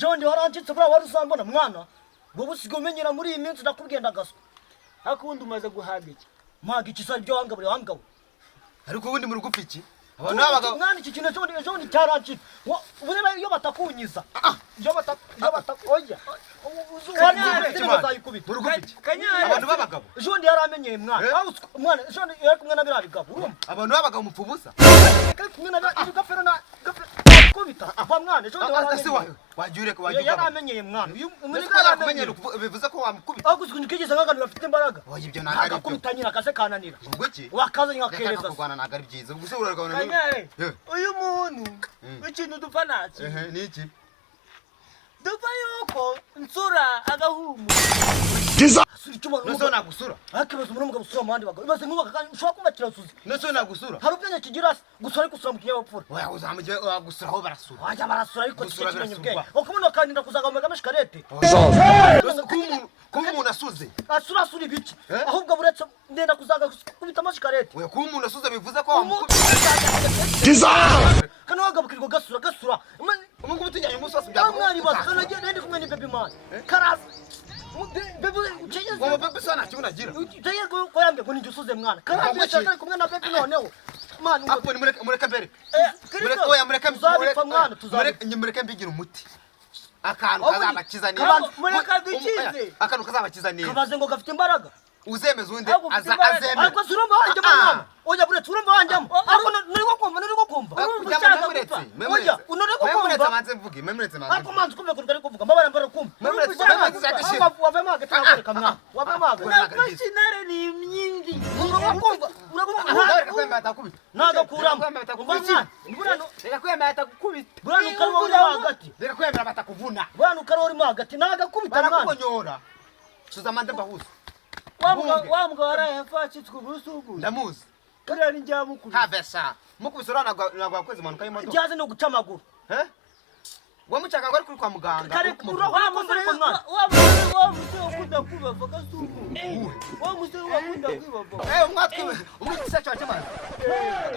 Jean warancitse bura waruzambona mwana wowe usiga umenyera muri iyi minsi ndakugenda gaso akundi umaze guhaga iki maga iki sari byo wangabure wangawe ariko ubundi muri gupfiki abantu babaga mwana iki kintu cyo cyarancitse ubure iyo batakunyiza iyo batakoya abantu babagabo Jean yaramenyeye mwana Jean yakumwe na birabigabo urumva abantu babagabo mupfubusa kumwe na gafero na kubita ava mwana Jean wagiye yaramenyeye mwana yaramenyeye bivuze ko wamukubita aguzwe nikigeze ngakandi bafite imbaraga oya ibyo nagari byo kubitanyira kase kananira ubwo ki wakaza nyakereza kurwana nagari byiza ubwo se urarwana Kanyare uyu muntu ikintu dupfa naki ni iki dupfa yuko nsura agahumu Nuso nagusura akibaza umuntu mugabo usura mandi bagabo ibaze nkubaka kandi ushobora kumva kirasuzi nuso nagusura hari ubwenge kigira gusura ariko usura mu kinyabupfura oya uzamuje wagusura aho barasura wajya barasura ariko kimenye ubwenge ukumuna kandi ndakuzaga mu gamesha karete kuba umuntu asuze asura ibiki ahubwo buretse ndenda kuzaga kubita amashikarete oya kuba umuntu asuze bivuze ko wamukubita kana wagabukirwa gasura umuntu utujyanye umunsi wose byaba mwari bazo nagende kumwe ni baby man karaza bebe sana kibunagira Teye ko yambe ngo ninjusuze mwana karaje cyane kumwe na baby noneho man apo mureka mbere oya mureka mwana tuzabipfa mureka mbigira umuti akantu kazabakiza neza mureka dukize akantu kazabakiza neza kabaze ngo gafite imbaraga uzemeza undi azeme ariko surumba wanje mwana oya bure turumba wanje ariko nuri kumva oya unuri kumva manze mvuge memuretse ariko manze kumve ko ari kuvuga mbabara mbara kumva wave maga turakoreka mwana wave maga fashinare ni myingi naga kuramba mwana reka kwemera atakukubita burano karori hagati reka kwemera batakuvuna burano karori hagati naga kubita mwana barakubonyora tuzamande mbahuza wambwa warayafachi tukubusugu ndamuzi kira ni njamukuru havesa mukubisora nagwakweza manuka y'imodoka byaze no guca amaguru wamuchaka ngo ari kuri kwa muganga kare wamusore ukunda kwibaza gasuku wamusore wakunda kwibaza umwatwe umwitsa cyo cyamaze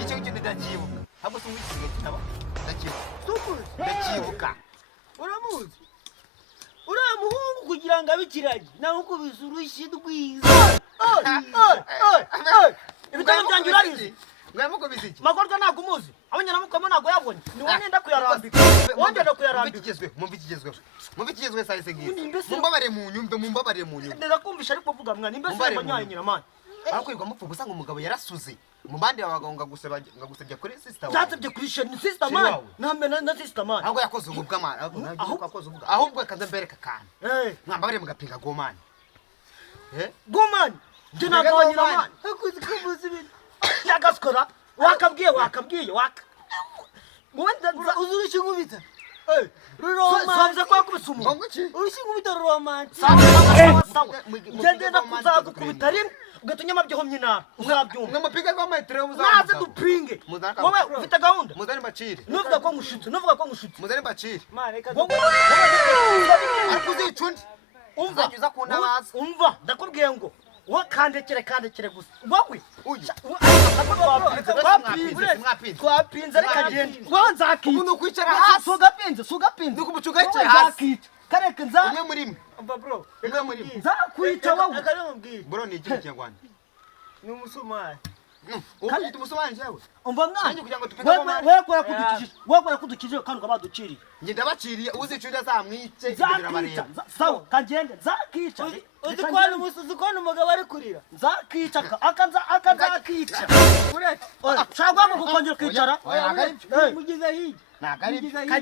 icyo kintu ndakibuka habo se umwitsa kitaba ndakibuka uramuzi uramuhungu kugira ngo abikirage nawe ukubise urushyi rwiza ibitabo byanjye urabizi mwamukubise iki magorwa ntabwo umuzi abanyanamukwamo ntabwo yabonye ni wowe nenda kuyarambika wongera kuyarambika mubikigezwe sahise ngiye mumbabare mu nyumbe ndakumvisha ariko vuga mwana imbese abanyaye nyiramana akwirwa mupfu gusa ngo umugabo yarasuze mu bandi babagonga ngagusebya kuri sister wawe zatebye kuri sheni sister man nambe na sister man ahubwo yakoze ububwa mwana ahubwo akaza mbereka kana mwambabare mugapinga gomani gomani nje nagabanyira man akuzi kubuza ibintu yagaskora wakabwiye wenda uzurushyi nkubita sanze kwa kubisa umuntu urushyi nkubita romanti ngenda kuzagukubita rimwe ugatunya amabyeho myinara uzabyumva mwamupiga kwa maitre naze dupinge wowe ufite gahunda muzane bacire nuvuga ko ngushitse muzane bacire akuze icundi umva ndakubwiye ngo wakandekere gusa wowe twapinze reka genda wanzakica umuntu kwicara hasi sugapinze ukubucuga yicaye hasi kareke nza umwe muri mwe bro nzakwica wowe akaramubwira bro ni iki cyangwani ni umusumari ukubita umusumani jewe umva mwana kugira ngo tupige wakora kudukije kandi ukabadukiriye nge ndabaciriye uzicurira zamwice nzakica sawa kagende nzakica uzi kubona umugabo ari kurira nzakica akanzakica shaka ngo kongera kwicara mugize hirya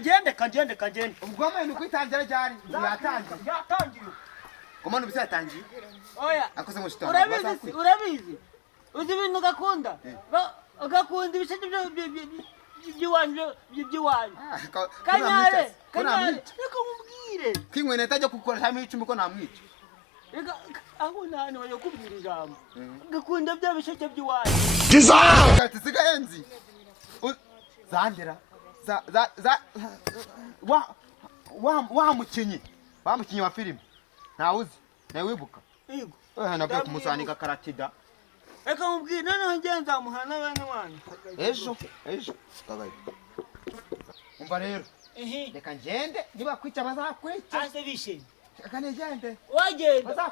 kagende ubwo amenye kwitangira cyane yatangiye komano bisa yatangiye oya akoze mu shitani urabizi uzi ibintu gakunda ibice by'iwanyu kanyare reka mubwire kwinywena itajya gukora hamwe icumi ko namwica reka aho nani waje kubwira ijambo gakunda bya bisheke by'iwanyu sigaye nzi zandera wa mukinyi wa filime ntawuzi nawibuka yego nabwo kumusanika karatida reka mubwire noneho ngiye nzamuhana bene wanyu ejo umva rero reka ngende niba kwica bazakwica ase bishimye reka nigende wagenda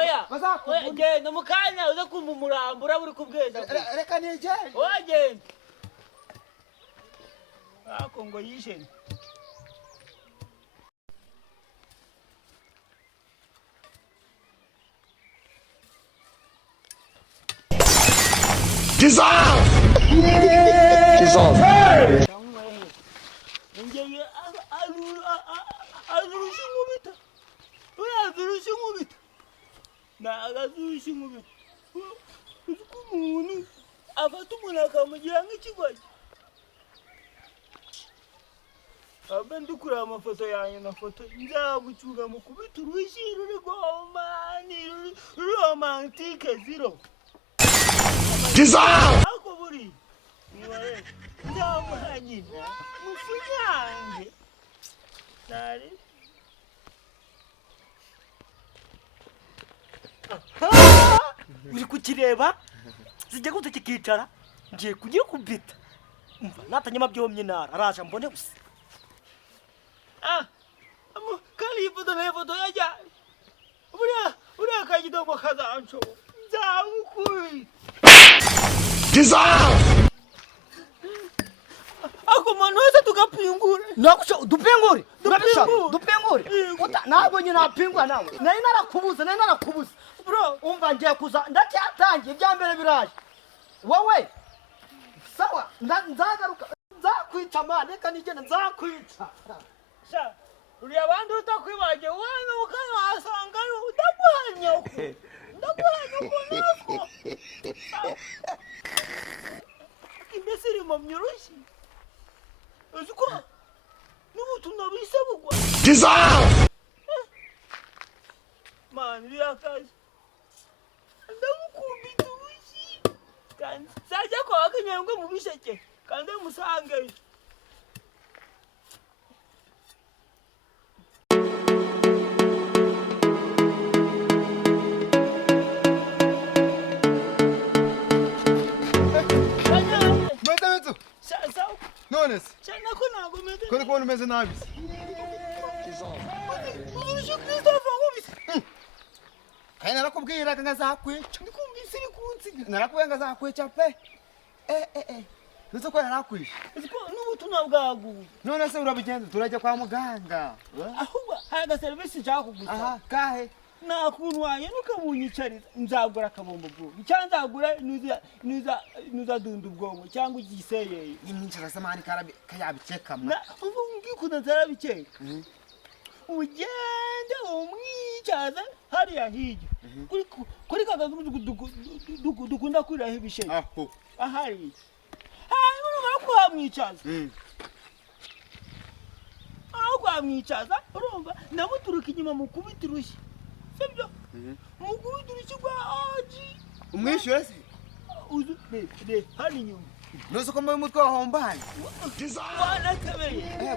oya bazakuvuna genda mu kanya uze kumva umurambo uraba uri kubweza reka nigende wagenda ako ngo yishimye umuntu afata umuntu akamugira nk'ikigwari abe ndukura amafoto yanjye na foto nzabucyuga mu kubita urushyi ruri gomani ruri romantike zero ako buri nzamuhanyina mufunyange nari uri kukireba zijya gute kikicara ngiye kugiye kubita umva natanyama byomye nara araje mbone gusa kali ifoto na ifoto yajya buriya kagidongo kazanco nzamukuri ako manu wese tukapingure nakusha dupengure dupengure ntabwo nyine napingwa nawe nari narakubuza bro umva ngiye kuza ndacyatangiye ibya mbere biraje wowe sawa nzagaruka nzakwica mane reka nigende nzakwica sha uri abandi utakwibaje wana ukana wasanga udaguhanya uko nako imbesiri mu myurushi uzuko n'ubutumwa bisabugwa man birakaje ndamukubita ubushi kandi sajya ko akanyangwe mu bisheke kandi musange none se cyane ko ntabwo meze ko kubona umeze nabi kandi narakubwiraga ngazakwica ndikumvise iri kunsiga narakubwira ngazakwica pe nuko ko narakwisha n'ubutumwa bwaguye none se urabigenza turajya kwa muganga ahubwo hari agaserivisi nshaka kugusa aha kahe nta kuntu wanyenuka munyicariza nzagura akabombo bwonko cyangwa nzagura nuza dunda ubwonko cyangwa igiseyeye nimwicara samani kayabikekamwa ubu ngikunda nzarabikeka ugende umwicaza hariya hirya kuri kagazu dukunda kuriraho ibisheke aho ahari hanyuma numara kuhamwicaza aho kuhamwicaza urumva ndamuturuka inyuma mu kubita urushyi sibyo mukubita urushyi rwa aji umwishyure se uzu hano inyuma nuko mbaye umutwe wahombanye wanatebeye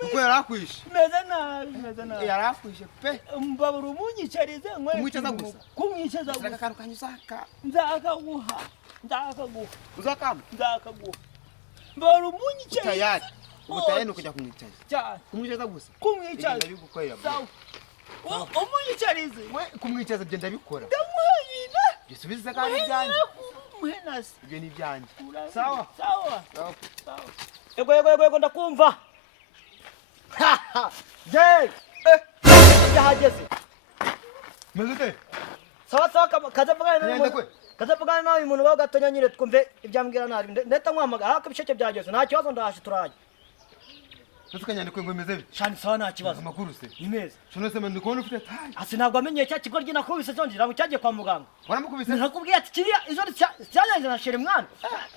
kuko yarakwishe meze nabi yarakwishe pe mbabura umunyicarize kumwicaza gusa kumwicaza gusa akantu kanyu uzaka nzakaguha uzakama nzakaguha mbabura umunyicarize tayari ubutaye ni ukujya kumwicaza cyane kumwicaza gusa kumwicaza ndabigukorera sawa umunyicarize we kumwicaza ibyo ndabikora ndamuhanyina gisubize kandi ibyanjye muhenasi ibyo ni ibyanjye sawa yego ndakumva je yahageze meze sawa kazavugana nawe umuntu wawe gatonya nyine twumve ibyambwira nabi ndeta nkwamaga haka ibisheke byageze nta kibazo ndaje turaje tukanyandikwe ngo meze shani sawa nta kibazo amakuru se ni meza shone se mende kubona ufite tayi asi ntabwo amenye cya kigo ryina kubise cyongera ngo cyagiye kwa muganga waramukubise nakubwiye ati kiriya izo cyayanze na shere mwana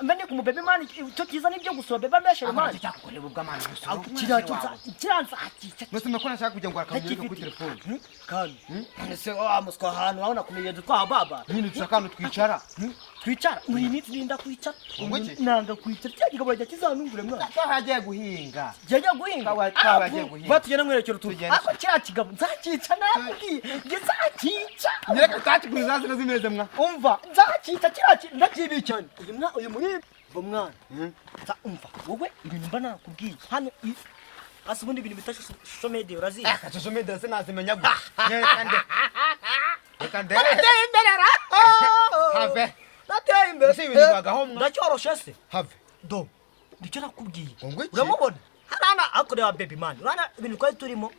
mbe ni kumubebe mwana cyo kiza nibyo gusura bebe mbe shere mwana cyakukorera ubw'amana kiranza ati nose nakona nshaka kujya ngo akamenya kuri telefone kandi ese muswa ahantu urabona kumenyeza twa baba nyine dushakano twicara muri minsi ninda kwicara nanga kwicara cya kigabo cya kizanungure mwana hagiye guhinga guhinga wagiye guhinga batugena mwerekero ako kiriya kigabo nzakica nabwiye nzakica nyereka tatikuri zazira zimeze mwa umva nzakica kiriya ndakibicane uyu muri mwana za umva wowe ibintu mba nakubwiye hano hasi ubundi ibintu bita social media urazizi social media sinazimenya gute kande have nateye imbere si ibintu bagahomwa ndacyoroshe se have do ndicyo nakubwiye Ngwiki? uramubona hana akorera baby man urana ibintu twari turimo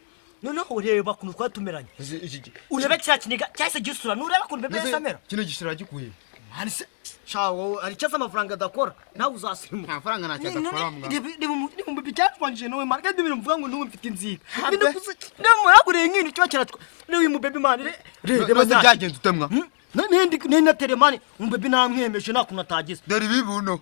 noneho ureba kuntu twari tumeranye urebe cya kiniga cyase gisura nureba kuntu bebe samera kino gishira gikuye hari se shawo ari cyase amafaranga adakora nawe uzasirimu nta faranga nacyaza kora mbwa ni mu bicyatwanje nowe market ibintu mvuga ngo nuwe mfite inzika ibintu kuze ndamo yaguriye nk'intu cyo cyaratwa niwe mu baby man reba byagenze utemwa nenda telemani mu baby namwemeje nakuntu atagize dore bibuno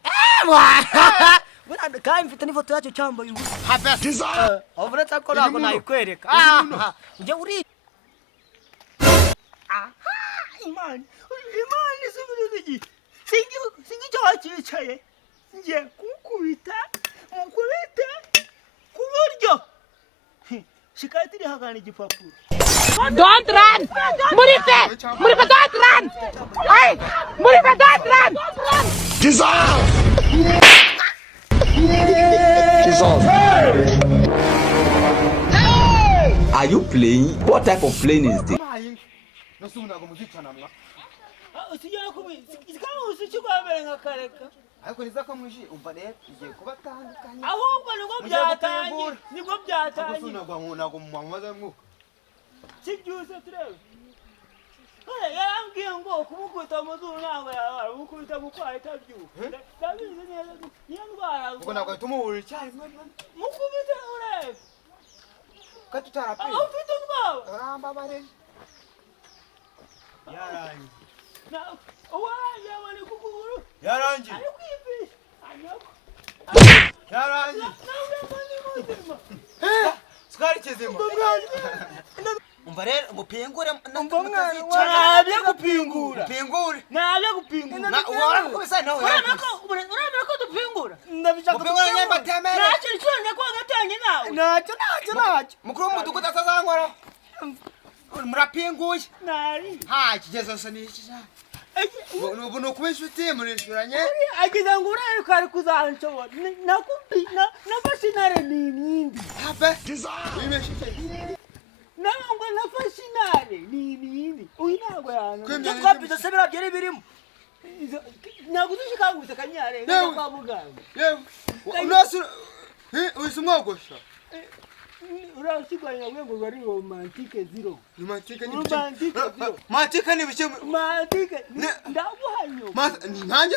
kandi mfite n'ifoto yacyo cyambaye ubu have uretse ko ntabwo nayikwereka njye uri Imana isubirije singi cyo wakicaye ngiye kukubita mukubite ku buryo shikati iri hagana igipapuro. Don't run! Murife! Murife, don't run! Hey! Murife, don't run! Are you playing? What type of playing is this? nasubuna ngo muzicana mwa Usijya kubi sikama usichigwambere ngakareka. ariko nizaka mwishi umva rero igiye kubatandukanye Ahubwo nibwo byatanye gusuna gwa nkuna ngo mamaza mwuka sibyuse turebe. Yambwiye ngo kumukubita amazuru ntabwo yabara kumukubita mu kwaha itabyuka ndabizi neza niyo ndwara ubwo ntabwo tumuhurira cyane mukubita urebe katutarape aho ufite ubwoba aramba bare yarangiye uwarangiye abone kukuguru yarangiye ari kwifisha anyako yarangiye skari kizima umva rero mupingure ntabyo gupingura ntabyo gupingura na uwara kubisa nawe urabona ko dupingura ndabishaka mupingure nyamba temere ntacyo cyone ko gatanye nawe ntacyo mukuru w'umudugudu atazangora murapinguye nari ha kigezo se ni ubu no kuba inshuti murishuranye agize ngo urare ko ari kuzanshobora nafashe intare n'ibindi ntabwo nafashe intare n'ibindi uyu ntabwo ibyo twapize se birabyari birimo ntabwo uzishikangutse kanyare ngajya kwa muganga uzi umwogosha urashigwanya ngo bari romantike zero romantike ni romantike zero romantike ni bike romantike ndabuhanyo nanjye